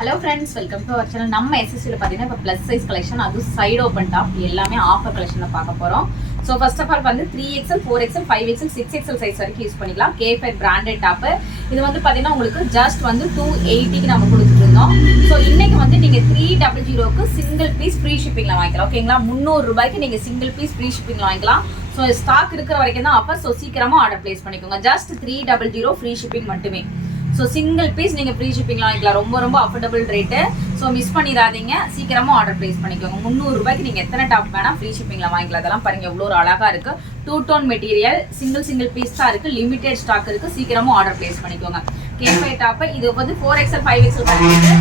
Hello friends, welcome to our channel. நம்ம எஸ்எஸ்சியில் பார்த்தீங்கன்னா இப்போ ப்ளஸ் சைஸ் கலெக்ஷன், அதுவும் சைடு ஓப்பன் டாப் எல்லாமே ஆஃபர் கலெக்ஷனில் பார்க்க போகிறோம். ஸோ ஃபர்ஸ்ட் ஆஃப் ஆல் வந்து 3XL 4XL 5XL 6XL size வரைக்கும் யூஸ் பண்ணிக்கலாம். K5 branded top. இது வந்து பார்த்தீங்கன்னா உங்களுக்கு ஜஸ்ட் வந்து 280க்கு நம்ம கொடுத்துட்டு இருந்தோம். ஸோ இன்னைக்கு வந்து நீங்கள் 300க்கு சிங்கிள் பீஸ் ஃப்ரீ ஷிப்பிங்கில் வாங்கிக்கலாம். ஓகேங்களா, 300 ரூபாய்க்கு நீங்கள் சிங்கிள் பீஸ் ஃப்ரீ ஷிப்பிங்கில் வாங்கிக்கலாம். ஸோ ஸ்டாக் இருக்கிற வரைக்கும் தான் ஆஃபர். ஸோ சீக்கிரமாக ஆர்டர் பிளேஸ் பண்ணிக்கோங்க. ஜஸ்ட் 300 ஃப்ரீ ஷிப்பிங் மட்டுமே. ஸோ சிங்கிள் பீஸ் நீங்கள் ஃப்ரீ ஷிப்பிங்லாம் வாங்கிக்கலாம். ரொம்ப ரொம்ப அஃபோர்டபுள் ரேட்டு. ஸோ மிஸ் பண்ணிடாதீங்க, சீக்கிரமாக ஆர்டர் ப்ளேஸ் பண்ணிக்கோங்க. 300 ரூபாய்க்கு நீங்கள் எத்தனை டாப் வேணால் ஃப்ரீ ஷிப்பிங்கில் வாங்கிக்கலாம். அதெல்லாம் பாருங்கள் எவ்வளோ ஒரு அழகாக இருக்குது. 2 டோன் மெட்டீரியல், சிங்கிள் பீஸ் தான் இருக்குது. லிமிடெட் ஸ்டாக் இருக்குது. சீக்கிரமாக ஆர்டர் ப்ளேஸ் பண்ணிக்கோங்க. K5 top. இது வந்து 4XL 5XL காரங்களுக்கு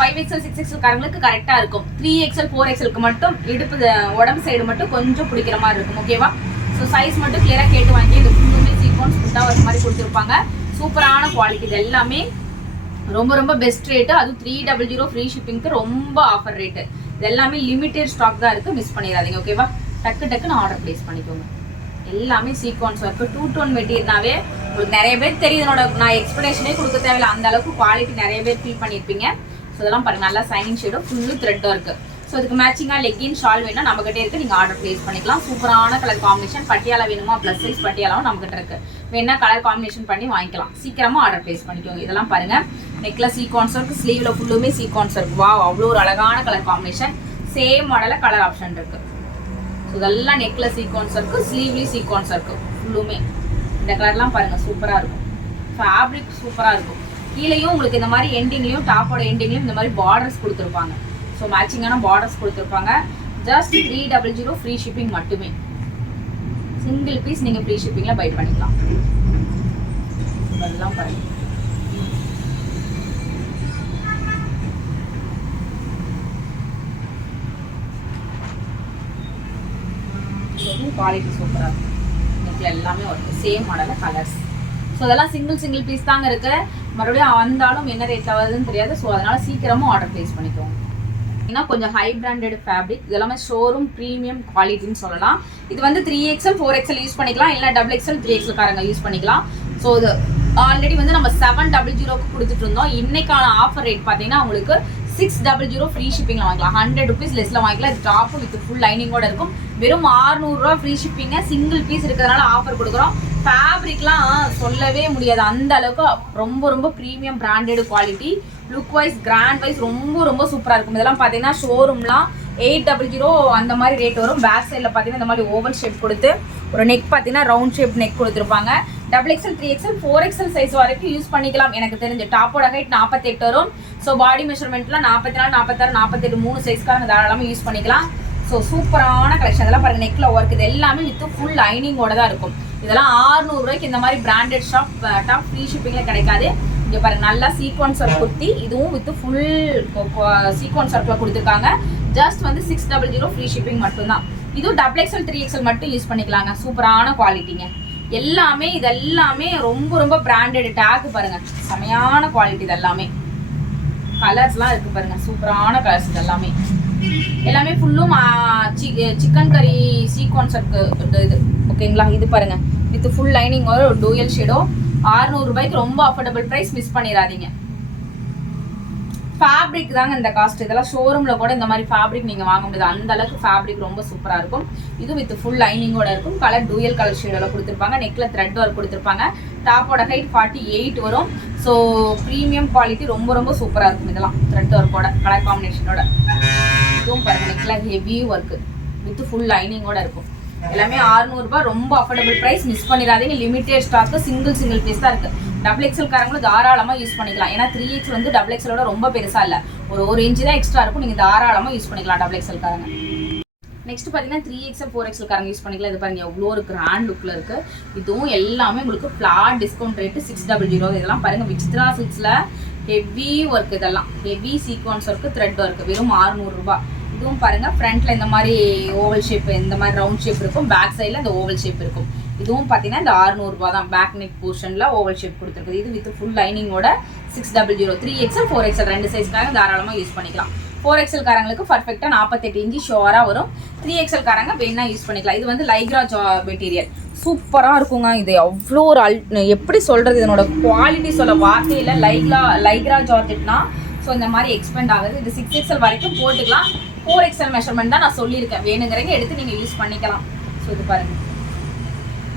5XL 6XL காரங்களுக்கு கரெக்டாக இருக்கும். 3XL 4XLக்கு மட்டும் இடுப்பு உடம்பு சைடு மட்டும் கொஞ்சம் பிடிக்கிற மாதிரி இருக்கும். ஓகேவா? ஸோ சைஸ் மட்டும் கிளியராக கேட்டு வாங்கி இந்த ஃபுல்லுமே சீக்வன்ஸ் ஃபுட்டாக வர மாதிரி கொடுத்துருப்பாங்க. சூப்பரான குவாலிட்டி. இது எல்லாமே ரொம்ப ரொம்ப பெஸ்ட் ரேட்டு. அதுவும் 300 ஃப்ரீ ஷிப்பிங்க்கு ரொம்ப ஆஃபர் ரேட்டு. இது எல்லாமே லிமிடெட் ஸ்டாக் தான் இருக்குது. மிஸ் பண்ணிடாதீங்க. ஓகேவா? டக்குன்னு ஆர்டர் ப்ளேஸ் பண்ணிக்கோங்க. எல்லாமே சீக்வன்ஸ் ஒர்க்கு. 2 டோன் மெட்டீரியல்னாவே உங்களுக்கு நிறைய பேர் தெரியும். இதனோட நான் எக்ஸ்பிளேஷனே கொடுக்க தேவையில்லை. அந்த அளவுக்கு குவாலிட்டி நிறைய பேர் ஃபீல் பண்ணியிருப்பீங்க. ஸோ இதெல்லாம் பாருங்கள், நல்லா சைனிங் ஷேடும் ஃபுல்லு த்ரெட்டும் இருக்குது. ஸோ இதுக்கு மேட்சிங்காக லெக்கின் ஷால் வேணும்னா நம்மகிட்டே இருக்குது. நீங்கள் ஆர்டர் ப்ளேஸ் பண்ணிக்கலாம். சூப்பரான கலர் காம்பினேஷன். பட்டியாலா வேணுமா, ப்ளஸ் சைஸ் பட்டியாலாவும் நம்மகிட்ட இருக்குது. வேணா கலர் காம்பினேஷன் பண்ணி வாங்கிக்கலாம். சீக்கிரமாக ஆர்டர் ப்ளேஸ் பண்ணிக்கோங்க. இதெல்லாம் பாருங்கள், நெக்கில் சீக்வன்ஸ் இருக்குது, ஸ்லீவில் ஃபுல்லுமே சீக்வன்ஸ் இருக்குது. வா, அவ்வளோ ஒரு அழகான கலர் காம்பினேஷன். சேம் மாடலில் கலர் ஆப்ஷன் இருக்குது. ஸோ இதெல்லாம் நெக்கில் சீக்வன்ஸ் இருக்குது, ஸ்லீவ்லேயும் சீக்வன்ஸ் இருக்குது ஃபுல்லுமே. இந்த கலர்லாம் பாருங்கள், சூப்பராக இருக்கும். ஃபேப்ரிக் சூப்பராக இருக்கும். கீழேயும் உங்களுக்கு இந்த மாதிரி எண்டிங்லேயும் டாப்போட எண்டிங்லேயும் இந்த மாதிரி பார்டர்ஸ் கொடுத்துருப்பாங்க. ஸோ மேட்சிங்கான பார்டர்ஸ் கொடுத்துருப்பாங்க. ஜஸ்ட் 300 ஃப்ரீ ஷிப்பிங் மட்டுமே. சிங்கிள் பீஸ் நீங்கள் ஃப்ரீ ஷிப்பிங்கில் பை பண்ணிக்கலாம். இதெல்லாம் பாருங்கள், குவாலிட்டி சூப்பராக இருக்கும். நெக்கில் எல்லாமே ஒர்க்கு, சேம் மாடலில் கலர்ஸ். ஸோ அதெல்லாம் சிங்கிள் பீஸ் தாங்க இருக்குது. மறுபடியும் வந்தாலும் என்ன ரேட்டில் வருதுன்னு தெரியாது. ஸோ அதனால் சீக்கிரமாக ஆர்டர் ப்ளேஸ் பண்ணிக்கோங்க. ஏன்னா கொஞ்சம் ஹை பிராண்டட் ஃபேப்ரிக். இதெல்லாமே ஷோரூம் ப்ரீமியம் குவாலிட்டின்னு சொல்லலாம். இது வந்து 3XL 4XL யூஸ் பண்ணிக்கலாம், இல்லை XXL 3XL காரங்க யூஸ் பண்ணிக்கலாம். ஸோ இது ஆல்ரெடி வந்து நம்ம 700க்கு கொடுத்துட்டு இருந்தோம். இன்னைக்கான ஆஃபர் ரேட் பார்த்தீங்கன்னா உங்களுக்கு 600 ஃப்ரீ ஷிப்பிங்கில் வாங்கலாம். 100 ருபீஸ் லெஸ்ல வாங்கிக்கலாம். இது டாப்பு வித் ஃபுல் லைனிங்கோட இருக்கும். வெறும் 600 ரூபா ஃப்ரீ ஷிப்பிங்க. சிங்கிள் பீஸ் இருக்கிறதுனால ஆஃபர் கொடுக்குறோம். ஃபேப்ரிக்லாம் சொல்லவே முடியாது, அந்த அளவுக்கு ரொம்ப ரொம்ப premium branded quality. Look wise, grand wise ரொம்ப சூப்பராக இருக்கும். இதெல்லாம் பார்த்தீங்கன்னா ஷோரூம்லாம் 800 அந்த மாதிரி ரேட் வரும். பேக் சைடில் பார்த்தீங்கன்னா இந்த மாதிரி ஓவல் ஷேப் கொடுத்து ஒரு நெக் பார்த்தீங்கன்னா ரவுண்ட் ஷேப் நெக் கொடுத்துருப்பாங்க. XXL 3XL 4XL சைஸ் வரைக்கும் யூஸ் பண்ணிக்கலாம். எனக்கு தெரிஞ்ச டாப்போட ஹைட் 48 வரும். ஸோ பாடி மெஷர்மெண்ட்லாம் 44, 46, 48 3 சைஸ்க்காரங்க தாராளமாக யூஸ் பண்ணிக்கலாம். ஸோ சூப்பரான கலெக்ஷன். இதெல்லாம் பாருங்கள், நெக்கில் ஒர்க். இது எல்லாமே வித் ஃபுல் லைனிங்கோட தான் இருக்கும். இதெல்லாம் 600 ரூபாய்க்கு இந்த மாதிரி பிராண்டட் டாப் ஃப்ரீ ஷிப்பிங்கில் கிடைக்காது. இங்கே பாருங்கள், நல்லா சீக்வன்ஸ் ஒர்க் குர்த்தி. இதுவும் வித் ஃபுல் சீக்வன்ஸ் ஒர்க்கில் கொடுத்துருக்காங்க. ஜஸ்ட் வந்து 600 ஃப்ரீ ஷிப்பிங் மட்டும்தான். இதுவும் XXL 3XL மட்டும் யூஸ் பண்ணிக்கலாங்க. சூப்பரான குவாலிட்டிங்க. எல்லாமே இதெல்லாமே ரொம்ப பிராண்டட். டேக் பாருங்கள், செமையான குவாலிட்டி. இது எல்லாமே கலர்ஸ்லாம் இருக்குது பாருங்கள், சூப்பரான கலர்ஸ். இது எல்லாமே ஃபுல்லும் சிக்கன் கறி சீக்வன்ஸ் ஒர்க்கு இது. ஓகேங்களா? இது பாருங்கள், வித் ஃபுல் லைனிங் ஒரு டூயல் ஷேடோ. 600 ரூபாய்க்கு ரொம்ப அஃபோர்டபுள் ப்ரைஸ். மிஸ் பண்ணிடாதீங்க. ஃபேப்ரிக் தாங்க இந்த காஸ்ட். இதெல்லாம் ஷோரூமில் கூட இந்த மாதிரி ஃபேப்ரிக் நீங்கள் வாங்க முடியாது. அந்த அளவுக்கு ஃபேப்ரிக் ரொம்ப சூப்பராக இருக்கும். இது வித் ஃபுல் லைனிங்கோட இருக்கும். கலர் டூயல் கலர் ஷேடோட கொடுத்துருப்பாங்க. நெக்கில் த்ரெட் ஒர்க் கொடுத்துருப்பாங்க. டாப்போட ஹைட் 48 வரும். So premium quality. ரொம்ப சூப்பராக இருக்கும். இதெல்லாம் த்ரெட் ஒர்க்கோட கலர் காம்பினேஷனோட. இதுவும் பாருங்கள், நெக்கில் ஹெவி ஒர்க்கு வித் ஃபுல் லைனிங்கோட இருக்கும். எல்லாமே 600 ரூபாய். ரொம்ப அஃபோர்டபுள் ப்ரைஸ். மிஸ் பண்ணிடாதீங்க. Limited stock. சிங்கிள் பீஸ் தான் இருக்குது. XXL காரங்களும் தாராளமாக யூஸ் பண்ணிக்கலாம். ஏன்னா 3X வந்து XXLோட ரொம்ப பெருசாக இல்லை, ஒரு இன்ச்சு தான் எக்ஸ்ட்ரா இருக்கும். நீங்கள் தாராளமாக யூஸ் பண்ணிக்கலாம் XXL காரங்க. நெக்ஸ்ட் பார்த்தீங்கன்னா 3XL 4XL காரங்க யூஸ் பண்ணிக்கலாம். இது பாருங்கள், எவ்வளோ ஒரு கிராண்ட் லுக்கில் இருக்குது. இதுவும் எல்லாமே உங்களுக்கு ஃப்ளாட் டிஸ்கவுண்ட் ரேட்டு 600. இதெல்லாம் பாருங்கள், விசித்ரா சில்க்ஸில் ஹெவி ஒர்க். இதெல்லாம் heavy sequence work, thread work. வெறும் 600 ரூபாய். இதுவும் பாருங்கள், ஃப்ரண்ட்டில் இந்த மாதிரி ஓவல் ஷேப், இந்த மாதிரி ரவுண்ட் ஷேப் இருக்கும். பேக் சைடில் இந்த ஓவல் ஷேப் இருக்கும். இதுவும் பார்த்தீங்கன்னா இந்த 600 ரூபாய் தான். பேக் நெக் போர்ஷனில் ஓவல் ஷேப் கொடுத்துருக்குது. இது வித் ஃபுல் லைனிங்கோட 600. 3XL 4XL ரெண்டு சைஸ்க்காக தாராளமாக யூஸ் பண்ணிக்கலாம். 4XL காரங்களுக்கு பர்ஃபெக்டா 48 இன்ச் ஷோரா வரும். 3XL காரங்க வேணா யூஸ் பண்ணிக்கலாம். இது வந்து லைக்ரா மெட்டீரியல் சூப்பரா இருக்குங்க. இது அவ்வளோ ஒரு எப்படி சொல்றது, இதனோட குவாலிட்டி சொல்ல வார்த்தையில. லைக்ரா ஜார்ஜெட்னா ஸோ இந்த மாதிரி எக்ஸ்பெண்ட் ஆகுது. இது 6XL வரைக்கும் போட்டுக்கலாம். 4XL மெஷர்மெண்ட் தான் நான் சொல்லியிருக்கேன். வேணுங்கிறவங்க எடுத்து நீங்க யூஸ் பண்ணிக்கலாம். ஸோ இது பாருங்க,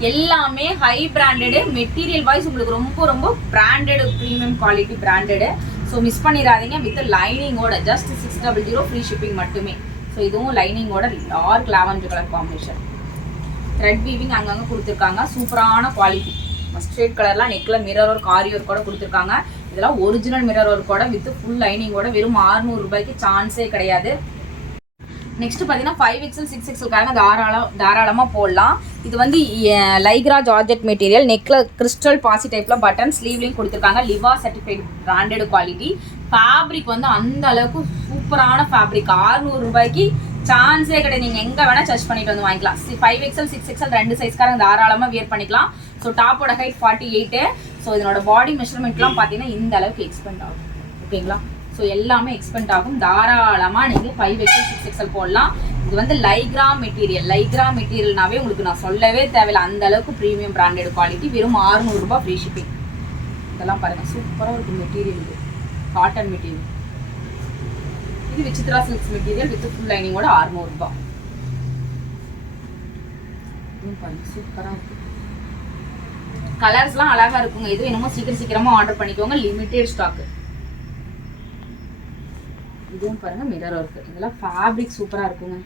எல்லாமே ஹை பிராண்டடு மெட்டீரியல் வைஸ் உங்களுக்கு ரொம்ப ரொம்ப branded, premium quality branded. So miss பண்ணிடாதீங்க. வித் லைனிங்கோட ஜஸ்ட் 600 ஃப்ரீ ஷிப்பிங் மட்டுமே. ஸோ இதுவும் லைனிங்கோட dark lavender colour combination. Thread weaving அங்கங்கே கொடுத்துருக்காங்க. சூப்பரான குவாலிட்டி. மஸ்டர்ட் கலர்லாம் நெக்கில் மிரர் ஒர்க், ஆரி ஒர்க் கூட கொடுத்துருக்காங்க. இதெல்லாம் ஒரிஜினல் மிரர் ஒர்க்கோட வித் ஃபுல் லைனிங்கோட வெறும் 600 ரூபாய்க்கு சான்ஸே கிடையாது. நெக்ஸ்ட் பார்த்தீங்கன்னா 5XL 6XL காரங்க தாராளமாக போடலாம். இது வந்து லைக்ரா ஜார்ஜெட் மெட்டீரியல். நெக்கில் கிறிஸ்டல் பாசி டைப்பில் பட்டன், ஸ்லீவ்லையும் கொடுத்துருக்காங்க. லிவா சர்டிஃபைடு பிராண்டட் குவாலிட்டி. ஃபேப்ரிக் வந்து அந்த அளவுக்கு சூப்பரான ஃபேப்ரிக். 600 ரூபாய்க்கு சான்ஸே கிடையாது. நீங்கள் எங்கே வேணால் சர்ச் பண்ணிட்டு வந்து வாங்கிக்கலாம். 5XL 6XL ரெண்டு சைஸ்காரங்க தாராளமாக வியர் பண்ணிக்கலாம். So டாப்போட height 48. ஸோ இதனோட பாடி மெஷர்மெண்ட்லாம் பார்த்தீங்கன்னா இந்த அளவுக்கு எக்ஸ்பெண்ட் ஆகும். ஓகேங்களா? ஸோ எல்லாமே எக்ஸ்பெண்ட் ஆகும். தாராளமாக நீங்கள் 5XL 6XL போடலாம். இது வந்து லைக்ரா மெட்டீரியல். லைக்ரா மெட்டீரியல்னாவே உங்களுக்கு நான் சொல்லவே தேவையில்லை, அந்த அளவுக்கு ப்ரீமியம் பிராண்டட் குவாலிட்டி. வெறும் 600 ரூபாய் ஃப்ரீ ஷிப்பிங். இதெல்லாம் பாருங்கள், சூப்பராக இருக்கும் மெட்டீரியல். இது காட்டன் மெட்டீரியல். இது Vichitra silks material with full லைனிங்கோட 600 ரூபாய். பாருங்க, சூப்பராக இருக்கும். கலர்ஸ்லாம் அழகாக இருக்குங்க. இது என்னமோ சீக்கிரமாக ஆர்டர் பண்ணிக்கோங்க. Limited stock. இதுவும் பாருங்க மிரர் ஒர்க். இதெல்லாம் ஃபேப்ரிக் சூப்பராக இருக்குங்க.